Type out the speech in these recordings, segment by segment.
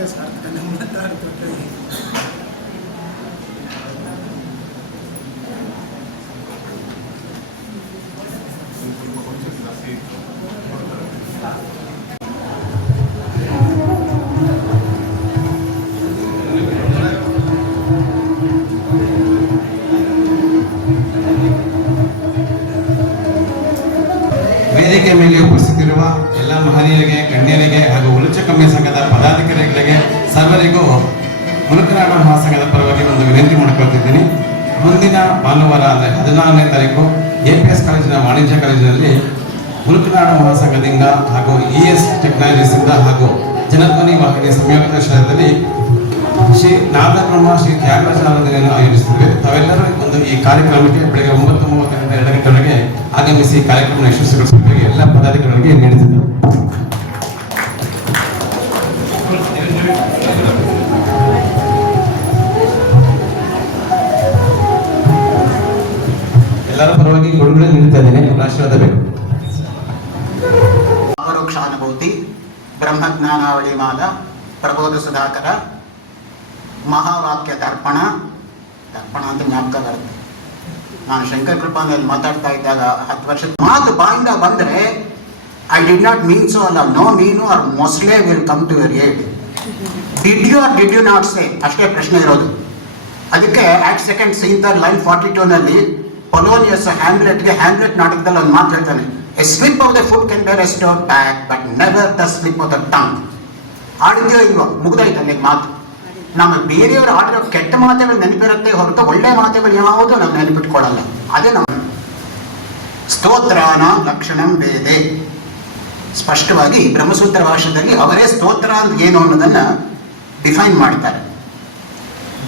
antes, harto ವೇದಿಕೆ ಮೇಲೆ ಉಪಸ್ಥಿತಿರುವ ಎಲ್ಲ ಮಹನೀಯರಿಗೆ, ಗಣ್ಯರಿಗೆ ಹಾಗೂ ಉಲುಚಕಮ್ಮಿ ಸಂಘದ ಪದಾಧಿಕಾರಿಗಳಿಗೆ ಸರ್ವರಿಗೂ ಮುಲುಕನಾಡ ಮಹಾಸಂಘದ ಪರವಾಗಿ ಒಂದು ವಿನಂತಿ ಮಾಡಿಕೊಳ್ತಿದ್ದೀನಿ. ಮುಂದಿನ ಭಾನುವಾರ, ಅಂದರೆ ಹದಿನಾರನೇ ತಾರೀಕು ಎ ಪಿ ಎಸ್ ಕಾಲೇಜಿನ ವಾಣಿಜ್ಯ ಕಾಲೇಜಿನಲ್ಲಿ ಮುಲುಕನಾಡ ಮಹಾಸಂಘದಿಂದ ಹಾಗೂ ಇ ಎಸ್ ಟೆಕ್ನಾಲಜೀಸಿಂದ ಹಾಗೂ ಜನಧ್ವನಿ ವಾಹಿನಿ ಶಾಲೆಯಲ್ಲಿ ಶ್ರೀ ನಾದಬ್ರಹ್ಮ ಶ್ರೀ ತ್ಯಾಗರಾಜ ಆರಾಧನೆಯನ್ನು ಆಯೋಜಿಸುತ್ತೇವೆ. ತಾವೆಲ್ಲರೂ ಒಂದು ಈ ಕಾರ್ಯಕ್ರಮಕ್ಕೆ ಬೆಳಗ್ಗೆ ಒಂಬತ್ತು ಮೂವತ್ತರಿಂದ ಎರಡು ಗಂಟೆವರೆಗೆ ಆಗಮಿಸಿ ಕಾರ್ಯಕ್ರಮ ಯಶಸ್ವಿಗೊಳಿಸಬೇಕು ಎಲ್ಲ ಪದಾಧಿಕಾರಿಗಳಿಗೆ ನೀಡುತ್ತಿದ್ದೇವೆ ಎಲ್ಲರ ಪರವಾಗಿ ಕೊಡುಗೆ ನೀಡ್ತಾ ಇದ್ದೇನೆ. ಆಶೀರ್ವಾದ ಬೇಕು. ಅಪರೋಕ್ಷಾನುಭೂತಿ ಬ್ರಹ್ಮಜ್ಞಾನಾವಳಿ ಮಾಲ ಪ್ರಬೋಧ ಸುಧಾಕರ, ಮಹಾವಾಕ್ಯ ದರ್ಪಣ ದರ್ಪಣ ಅಂತ ಜ್ಞಾಪಕ ಬರುತ್ತೆ. ನಾನು ಶಂಕರ್ ಕೃಪಾನಲ್ಲಿ ಮಾತಾಡ್ತಾ ಇದ್ದಾಗ ಹತ್ತು ವರ್ಷದ ಮಾತು ಬಾಯಿಂದ ಬಂದರೆ I did not mean so ಅಲ್ಲ. No mean are mostly will come to your aid did you or did you not say ಅಷ್ಟೇ ಪ್ರಶ್ನೆ ಇರೋದು. ಅದಕ್ಕೆ act second scene three line forty two ನಲ್ಲಿ ಪೊಲೋನಿಯಸ್ ಹ್ಯಾಮ್ಲೆಟ್ಗೆ ಹ್ಯಾಮ್ಲೆಟ್ ನಾಟಕದಲ್ಲಿ ಒಂದು ಮಾತು ಹೇಳ್ತಾನೆ. A slip of the foot can bear restore store back but never the slip of the tongue ಆಡಿದ್ಯೋ ಇಲ್ವೋ? ಮುಗ್ದಾಯ್ತು ಅಲ್ಲಿಗೆ ಮಾತು? ನಮ್ಮ ಬೇರೆಯವರು ಆಡಿರೋ ಕೆಟ್ಟ ಮಾತುಗಳು ನೆನಪಿರುತ್ತೆ, ಹೊರತು ಒಳ್ಳೆ ಮಾತುಗಳು ಯಾವುದು ನಾವು ನೆನಪಿಟ್ಕೊಳ್ಳಲ್ಲ. ಅದೇ ನಮ್ಮ ಸ್ತೋತ್ರಾನ ಲಕ್ಷಣಂ ವೇದೆ. ಸ್ಪಷ್ಟವಾಗಿ ಬ್ರಹ್ಮಸೂತ್ರ ಭಾಷೆಯಲ್ಲಿ ಅವರೇ ಸ್ತೋತ್ರ ಅಂತ ಏನು ಅನ್ನೋದನ್ನ ಡಿಫೈನ್ ಮಾಡ್ತಾರೆ.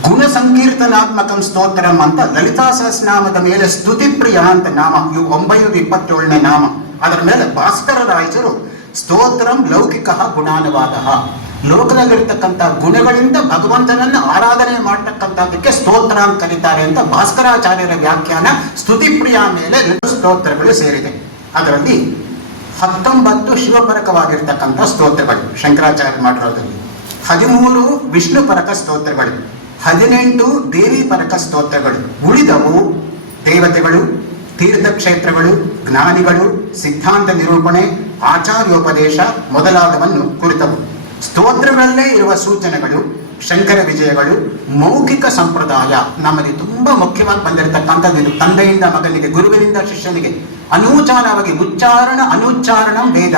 ಗುಣ ಸಂಕೀರ್ತನಾತ್ಮಕಂ ಸ್ತೋತ್ರಂ ಅಂತ ಲಲಿತಾ ಸಹಸ್ರನಾಮದ ಮೇಲೆ ಸ್ತುತಿಪ್ರಿಯ ಅಂತ ನಾಮ ಇವು ಒಂಬೈನೂರ ಇಪ್ಪತ್ತೇಳನೇ ನಾಮ. ಅದರ ಮೇಲೆ ಭಾಸ್ಕರ ರಾಯಚರು ಸ್ತೋತ್ರಂ ಲೌಕಿಕ ಗುಣಾನುವಾದ. ಲೋಕದಲ್ಲಿರ್ತಕ್ಕಂಥ ಗುಣಗಳಿಂದ ಭಗವಂತನನ್ನು ಆರಾಧನೆ ಮಾಡತಕ್ಕಂಥದ್ದಕ್ಕೆ ಸ್ತೋತ್ರ ಅಂತ ಕರೀತಾರೆ ಅಂತ ಭಾಸ್ಕರಾಚಾರ್ಯರ ವ್ಯಾಖ್ಯಾನ ಸ್ತುತಿಪ್ರಿಯ ಮೇಲೆ ಎರಡು ಸ್ತೋತ್ರಗಳು ಸೇರಿದೆ. ಅದರಲ್ಲಿ ಹತ್ತೊಂಬತ್ತು ಶಿವಪರಕವಾಗಿರ್ತಕ್ಕಂಥ ಸ್ತೋತ್ರಗಳು ಶಂಕರಾಚಾರ್ಯ ಮಾಡಿರೋದ್ರಲ್ಲಿ. ಹದಿಮೂರು ವಿಷ್ಣು ಪರಕ ಸ್ತೋತ್ರಗಳು. ಹದಿನೆಂಟು ದೇವಿ ಪರಕ ಸ್ತೋತ್ರಗಳು. ಉಳಿದವು ದೇವತೆಗಳು, ತೀರ್ಥಕ್ಷೇತ್ರಗಳು, ಜ್ಞಾನಿಗಳು, ಸಿದ್ಧಾಂತ ನಿರೂಪಣೆ, ಆಚಾರ್ಯೋಪದೇಶ ಮೊದಲಾದವನ್ನು ಕುರಿತವು. ಸ್ತೋತ್ರಗಳಲ್ಲೇ ಇರುವ ಸೂಚನೆಗಳು, ಶಂಕರ ವಿಜಯಗಳು, ಮೌಖಿಕ ಸಂಪ್ರದಾಯ ನಮಗೆ ತುಂಬಾ ಮುಖ್ಯವಾಗಿ ಬಂದಿರತಕ್ಕಂಥದ್ದು. ತಂದೆಯಿಂದ ಮಗನಿಗೆ, ಗುರುವಿನಿಂದ ಶಿಷ್ಯನಿಗೆ ಅನೂಚಾರವಾಗಿ ಉಚ್ಚಾರಣ ಅನುಚ್ಚಾರಣ ವೇದ.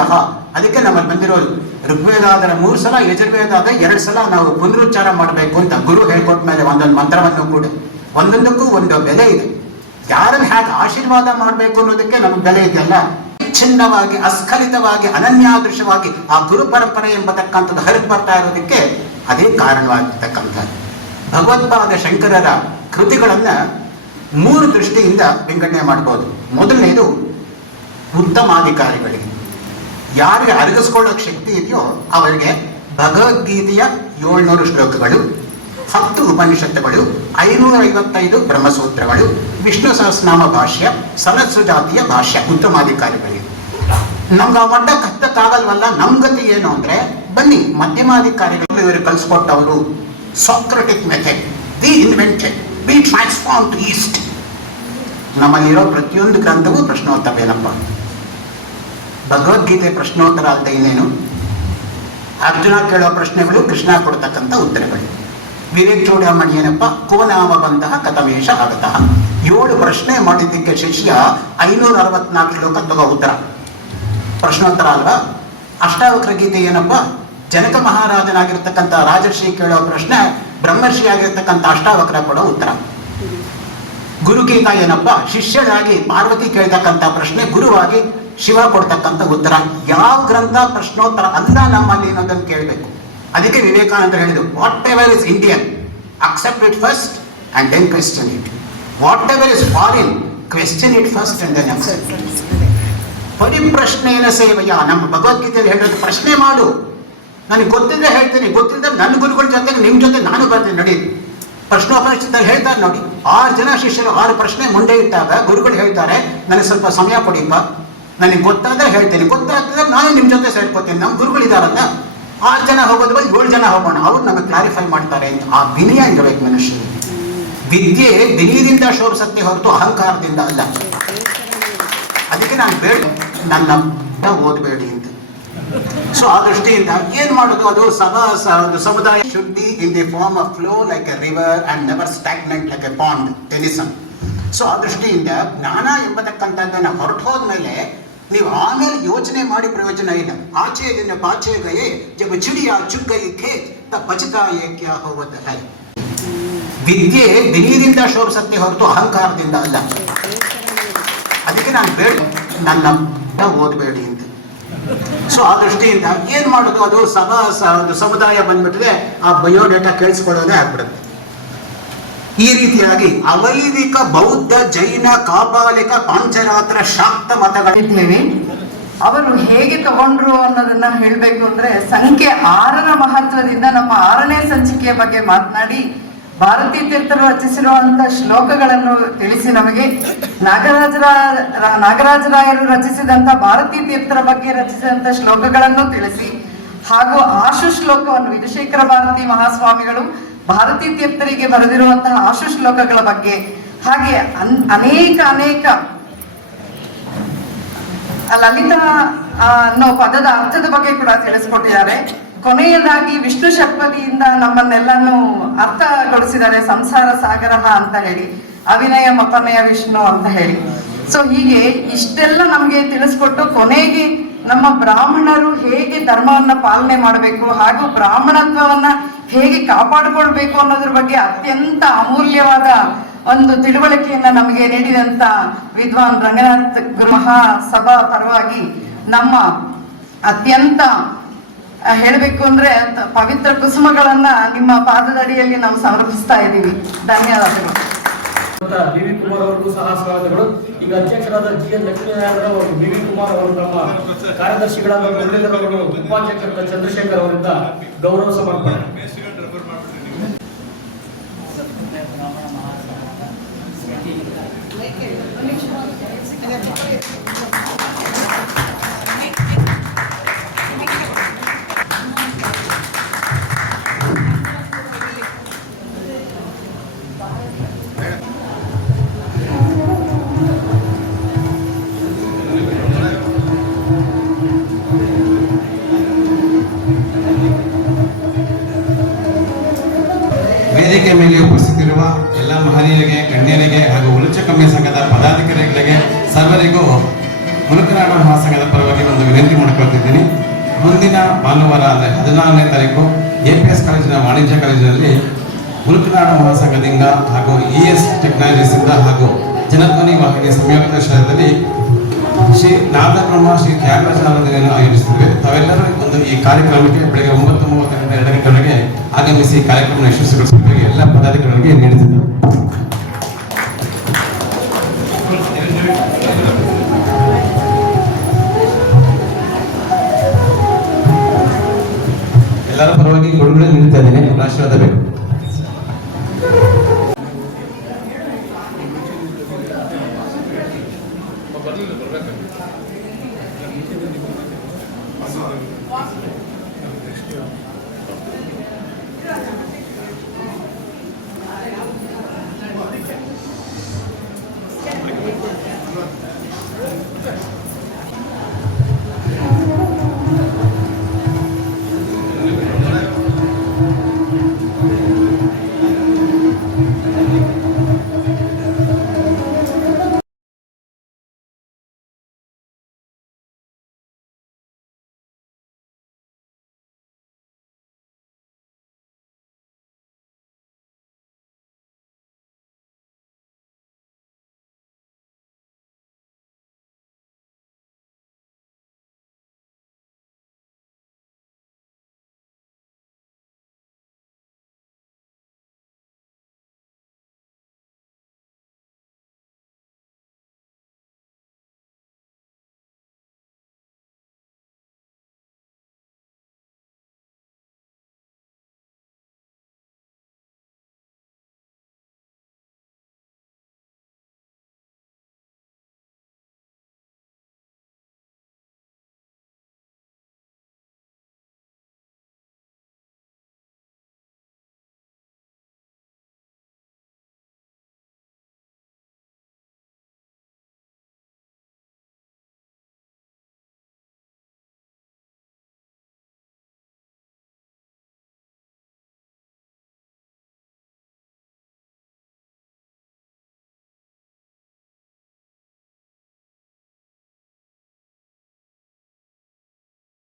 ಅದಕ್ಕೆ ನಮ್ಮಲ್ಲಿ ಬಂದಿರೋದು ಋಗ್ವೇದ ಆದರೆ ಮೂರು ಸಲ ಯಜುರ್ವೇದ ಆದ ಎರಡು ಸಲ ನಾವು ಪುನರುಚ್ಚಾರ ಮಾಡಬೇಕು ಅಂತ ಗುರು ಹೇಳ್ಕೊಟ್ಟ ಮೇಲೆ ಒಂದೊಂದು ಮಂತ್ರವನ್ನು ಕೂಡ. ಒಂದೊಂದಕ್ಕೂ ಒಂದು ಬೆಲೆ ಇದೆ. ಯಾರನ್ನು ಹೇಗೆ ಆಶೀರ್ವಾದ ಮಾಡಬೇಕು ಅನ್ನೋದಕ್ಕೆ ನಮ್ಗೆ ಬೆಲೆ ಇದೆಯಲ್ಲ? ಚಿನ್ನವಾಗಿ ಅಸ್ಖಲಿತವಾಗಿ, ಅನನ್ಯಾದೃಶವಾಗಿ ಆ ಗುರು ಪರಂಪರೆ ಎಂಬತಕ್ಕಂಥದ್ದು ಹರಿದು ಬರ್ತಾ ಇರೋದಕ್ಕೆ ಅದೇ ಕಾರಣವಾಗಿರ್ತಕ್ಕಂಥದ್ದು. ಭಗವತ್ಪಾದ ಶಂಕರರ ಕೃತಿಗಳನ್ನ ಮೂರು ದೃಷ್ಟಿಯಿಂದ ವಿಂಗಡಣೆ ಮಾಡ್ಬೋದು. ಮೊದಲನೇದು, ಉತ್ತಮಾಧಿಕಾರಿಗಳಿಗೆ. ಯಾರಿಗೆ ಅರಗಿಸ್ಕೊಳ್ಳೋಕೆ ಶಕ್ತಿ ಇದೆಯೋ ಅವರಿಗೆ ಭಗವದ್ಗೀತೆಯ ಏಳ್ನೂರು ಶ್ಲೋಕಗಳು, ಹತ್ತು ಉಪನಿಷತ್ತುಗಳು, ಐನೂರ ಐವತ್ತೈದು ಬ್ರಹ್ಮಸೂತ್ರಗಳು, ವಿಷ್ಣು ಸಹಸ್ರನಾಮ ಭಾಷ್ಯ ಸರಸ್ಸು ಭಾಷ್ಯ ಉತ್ತಮಾಧಿಕಾರಿಗಳಿಗೆ. ನಮ್ಗೆ ಆ ಮಟ್ಟ ಕತ್ತಕ್ಕಾಗಲ್ವಲ್ಲ ನಮ್ ಗತಿ ಏನು ಅಂದ್ರೆ, ಬನ್ನಿ, ಮಧ್ಯಮಾಧಿಕಾರಿಗಳು ಇವರು ಕಲಿಸ್ಕೊಟ್ಟವರು Socratic method the invented we transform east ನಮ್ಮಲ್ಲಿರೋ ಪ್ರತಿಯೊಂದು ಗ್ರಂಥವೂ ಪ್ರಶ್ನೋತ್ತರವೇನಪ್ಪ ಭಗವದ್ಗೀತೆ ಪ್ರಶ್ನೋತ್ತರ ಅಂತ ಇನ್ನೇನು? ಅರ್ಜುನ ಕೇಳೋ ಪ್ರಶ್ನೆಗಳು ಕೃಷ್ಣ ಕೊಡ್ತಕ್ಕಂಥ ಉತ್ತರಗಳು. ವಿವೇಕ್ ಚೂಡಾಮಣಿ ಏನಪ್ಪ? ಕೋನಾಮ ಬಂತಹ ಕಥಮೇಶ ಆಗತಃ. ಏಳು ಪ್ರಶ್ನೆ ಮಾಡಿದ್ದಕ್ಕೆ ಶಿಷ್ಯ ಐನೂರ ಅರವತ್ನಾಲ್ಕು ಶ್ಲೋಕ ತಗೋ ಉತ್ತರ. ಪ್ರಶ್ನೋತ್ತರ ಅಲ್ವಾ? ಅಷ್ಟಾವಕ್ರ ಗೀತೆ ಏನಪ್ಪ? ಜನಕ ಮಹಾರಾಜನಾಗಿರ್ತಕ್ಕಂಥ ರಾಜರ್ಷಿ ಕೇಳೋ ಪ್ರಶ್ನೆ, ಬ್ರಹ್ಮರ್ಷಿ ಆಗಿರ್ತಕ್ಕಂಥ ಅಷ್ಟಾವಕ್ರ ಕೊಡೋ ಉತ್ತರ. ಗುರುಗೀತ ಏನಪ್ಪ? ಶಿಷ್ಯರಾಗಿ ಪಾರ್ವತಿ ಕೇಳ್ತಕ್ಕಂಥ ಪ್ರಶ್ನೆ, ಗುರುವಾಗಿ ಶಿವ ಕೊಡ್ತಕ್ಕಂಥ ಉತ್ತರ. ಯಾವ ಗ್ರಂಥ ಪ್ರಶ್ನೋತ್ತರ ಅಲ್ಲ ನಮ್ಮಲ್ಲಿ ಅನ್ನೋದನ್ನು ಕೇಳಬೇಕು. ಅದಕ್ಕೆ ವಿವೇಕಾನಂದ ಹೇಳಿದ್ರು whatever is Indian accept it first and then question it whatever is foreign question it first and then accept ಪರಿಪ್ರಶ್ನೆಯ ಸೇವೆಯ. ನಮ್ಮ ಭಗವದ್ಗೀತೆಯಲ್ಲಿ ಹೇಳೋದು ಪ್ರಶ್ನೆ ಮಾಡು. ನನಗೆ ಗೊತ್ತಿದ್ರೆ ಹೇಳ್ತೀನಿ. ಗೊತ್ತಿಲ್ಲದೆ ನನ್ನ ಗುರುಗಳ ಜೊತೆಗೆ ನಿಮ್ಮ ಜೊತೆ ನಾನು ಬರ್ತೀನಿ. ನಡಿ. ಪ್ರಶ್ನೋಪನಿಷತ್ತಲ್ಲಿ ಹೇಳ್ತಾರೆ ನೋಡಿ. ಆರು ಜನ ಶಿಷ್ಯರು ಆರು ಪ್ರಶ್ನೆ ಮುಂದೆ ಇಟ್ಟಾಗ ಗುರುಗಳು ಹೇಳ್ತಾರೆ, ನನಗೆ ಸ್ವಲ್ಪ ಸಮಯ ಕೊಡಿಪ್ಪ ನನಗೆ ಗೊತ್ತಾದ್ರೆ ಹೇಳ್ತೀನಿ. ಗೊತ್ತಾಗ್ತದೆ ನಾನು ನಿಮ್ಮ ಜೊತೆ ಸೇರ್ಕೋತೀನಿ. ನಮ್ಮ ಗುರುಗಳಿದಾರಲ್ಲ ಆರು ಜನ ಹೋಗೋದು ಬಂದು ಏಳು ಜನ ಹೋಗೋಣ. ಅವ್ರು ನಮಗೆ ಕ್ಲಾರಿಫೈ ಮಾಡ್ತಾರೆ ಅಂತ. ಆ ವಿನಯ ಇರಬೇಕು ಮನುಷ್ಯನಿಗೆ. ವಿದ್ಯೆ ವಿನಯದಿಂದ ಶೋಭಿಸತ್ತೆ ಹೊರತು ಅಹಂಕಾರದಿಂದ ಅಲ್ಲ. ಅದಕ್ಕೆ ನಾನು ಬೇಡ, ನನ್ನ ಓದಬೇಡಿ ಅಂತ. ಸೊ ಆ ದೃಷ್ಟಿಯಿಂದ ಏನ್ ಮಾಡೋದು ಅದು ಸಭಾ ಸ- ಒಂದು ಸಮುದಾಯ should in the form of flow like a river and never stagnant like a pond Tennyson so ಆ ದೃಷ್ಟಿಯಿಂದ ಜ್ಞಾನ ಎಂಬತಕ್ಕಂಥದ್ದನ್ನ ಹೊರಟು ಹೋದ್ಮೇಲೆ ನೀವು ಆಮೇಲೆ ಯೋಚನೆ ಮಾಡಿ ಪ್ರಯೋಜನ ಇಲ್ಲ. ಆಚೆ ದಿನ ಪಾಚೆ ಗಯೇ ಜಬ ಚಿಡಿಯ ಚುಗ್ಗೈ ಖೇತ್ ತ ಬಚತಾ ಏಕ್ಯ ಹೋವತ್ತ ಹೈ. ವಿದ್ಯೆ ವಿನಯದಿಂದ ಶೋಭಿಸತ್ತೆ ಹೊರತು ಅಹಂಕಾರದಿಂದ ಅಲ್ಲ. ಅದಕ್ಕೆ ನಾನು ಬೇಡ. ನನ್ನ ಓದಬೇಡಿ ಅಂತ. ಸೊ ಆ ದೃಷ್ಟಿಯಿಂದ ಏನು ಮಾಡೋದು? ಅದು ಸಭಾ ಒಂದು ಸಮುದಾಯ ಬಂದ್ಬಿಟ್ರೆ ಆ ಬಯೋಡೇಟಾ ಕೇಳಿಸ್ಕೊಳ್ಳೋದೇ ಆಗ್ಬಿಡುತ್ತೆ. ಈ ರೀತಿಯಾಗಿ ಅವೈದಿಕ ಬೌದ್ಧ, ಜೈನ ಕಾಪಾಲಿಕ ಪಾಂಚರಾತ್ರ ಶಾಕ್ತ ಮತಗಳಿದ್ದೇವೆ ಅವರು ಹೇಗೆ ತಗೊಂಡ್ರು ಅನ್ನೋದನ್ನ ಹೇಳಬೇಕು ಅಂದ್ರೆ ಸಂಖ್ಯೆ ಆರರ ಮಹತ್ವದಿಂದ ನಮ್ಮ ಆರನೇ ಸಂಚಿಕೆಯ ಬಗ್ಗೆ ಮಾತನಾಡಿ ಭಾರತೀ ತೀರ್ಥರು ರಚಿಸಿರುವಂತ ಶ್ಲೋಕಗಳನ್ನು ತಿಳಿಸಿ ನಮಗೆ. ನಾಗರಾಜರ, ನಾಗರಾಜರಾಯರು ರಚಿಸಿದಂತ ಭಾರತೀ ತೀರ್ಥರ ಬಗ್ಗೆ ರಚಿಸಿದಂತ ಶ್ಲೋಕಗಳನ್ನು ತಿಳಿಸಿ. ಹಾಗೂ ಆಶು ಶ್ಲೋಕವನ್ನು ವಿಧುಶೇಖರ ಭಾರತಿ ಮಹಾಸ್ವಾಮಿಗಳು ಭಾರತೀ ತೀರ್ಥರಿಗೆ ಬರೆದಿರುವಂತಹ ಆಶು ಶ್ಲೋಕಗಳ ಬಗ್ಗೆ. ಹಾಗೆ ಅನ್- ಅನೇಕ ಅನೇಕ ಲಲಿತ ಅನ್ನೋ ಪದದ ಅರ್ಥದ ಬಗ್ಗೆ ಕೂಡ ತಿಳಿಸ್ಕೊಟ್ಟಿದ್ದಾರೆ. ಕೊನೆಯದಾಗಿ ವಿಷ್ಣು ಶಕ್ಪದಿಯಿಂದ ನಮ್ಮನ್ನೆಲ್ಲನೂ ಅರ್ಥಗೊಳಿಸಿದ್ದಾರೆ ಸಂಸಾರ ಸಾಗರ ಅಂತ ಹೇಳಿ, ಅವಿನಯ ಮಪನಯ ವಿಷ್ಣು ಅಂತ ಹೇಳಿ. ಸೊ ಹೀಗೆ ಇಷ್ಟೆಲ್ಲ ನಮಗೆ ತಿಳಿಸ್ಕೊಟ್ಟು ಕೊನೆಗೆ ನಮ್ಮ ಬ್ರಾಹ್ಮಣರು ಹೇಗೆ ಧರ್ಮವನ್ನ ಪಾಲನೆ ಮಾಡಬೇಕು ಹಾಗೂ ಬ್ರಾಹ್ಮಣತ್ವವನ್ನ ಹೇಗೆ ಕಾಪಾಡಿಕೊಳ್ಬೇಕು ಅನ್ನೋದ್ರ ಬಗ್ಗೆ ಅತ್ಯಂತ ಅಮೂಲ್ಯವಾದ ಒಂದು ತಿಳುವಳಿಕೆಯನ್ನ ನಮಗೆ ನೀಡಿದಂತ ವಿದ್ವಾನ್ ರಂಗನಾಥ್ ಗುರು ಮಹಾಸಭಾ ಪರವಾಗಿ ನಮ್ಮ ಅತ್ಯಂತ ಹೇಳ್ಬೇಕು ಅಂದ್ರೆ ಪವಿತ್ರ ಕುಸುಮಗಳನ್ನ ನಿಮ್ಮ ಪಾದದಡಿಯಲ್ಲಿ ನಾವು ಸಮರ್ಪಿಸ್ತಾ ಇದ್ದೀವಿ. ಧನ್ಯವಾದಗಳು. ಬಿ ವಿ ಕುಮಾರ್ ಅವರಿಗೂ ಸಹ ಸ್ವಾಗತಗಳು. ಈಗ ಅಧ್ಯಕ್ಷರಾದ ಜಿ ಎನ್ ಲಕ್ಷ್ಮೀನಾರಾಯಣ ಅವರು ಕುಮಾರ್ ಅವರು ನಮ್ಮ ಕಾರ್ಯದರ್ಶಿಗಳಾದ ಮುರಳೀಧರ್ ಅವರು, ಉಪಾಧ್ಯಕ್ಷರಾದ ಚಂದ್ರಶೇಖರ್ ಅವರಿಂದ ಗೌರವ ಸಮರ್ಪಣೆ. ಮುಲುಕನಾಡ ಮಹಾಸಂಘದ ಪರವಾಗಿ ಒಂದು ವಿನಂತಿ ಮಾಡಿಕೊಳ್ತಿದ್ದೀನಿ. ಮುಂದಿನ ಭಾನುವಾರ, ಅಂದರೆ ಹದಿನಾರನೇ ತಾರೀಕು ಎ ಪಿ ಎಸ್ ಕಾಲೇಜಿನ ವಾಣಿಜ್ಯ ಕಾಲೇಜಿನಲ್ಲಿ ಮುಲುಕನಾಡ ಮಹಾಸಂಘದಿಂದ ಹಾಗೂ ಇ ಎಸ್ ಟೆಕ್ನಾಲಜೀಸಿಂದ ಹಾಗೂ ಜನಧ್ವನಿ ವಾಹಿನಿ ಸಂಯುಕ್ತ ಶಾಲೆಯಲ್ಲಿ ಶ್ರೀ ನಾದಬ್ರಹ್ಮ ಶ್ರೀ ತ್ಯಾಗರಾಜ ಆರಾಧನೆಯನ್ನು ಆಯೋಜಿಸುತ್ತೇವೆ. ತಾವೆಲ್ಲರೂ ಒಂದು ಈ ಕಾರ್ಯಕ್ರಮಕ್ಕೆ ಬೆಳಗ್ಗೆ ಒಂಬತ್ತು ಮೂವತ್ತರಿಂದ ಎರಡು ಗಂಟೆವರೆಗೆ ಆಗಮಿಸಿ ಕಾರ್ಯಕ್ರಮ ಯಶಸ್ವಿಗೊಳಿಸಬೇಕು ಎಲ್ಲ ಪದಾಧಿಕಾರಿಗಳಿಗೆ ನೀಡುತ್ತಿದ್ದೇವೆ ಎಲ್ಲರ ಪರವಾಗಿ ಕೊಡುಗೆ ನೀಡ್ತಾ ಇದ್ದೀನಿ ಆಶೀರ್ವಾದ ಬೇಕು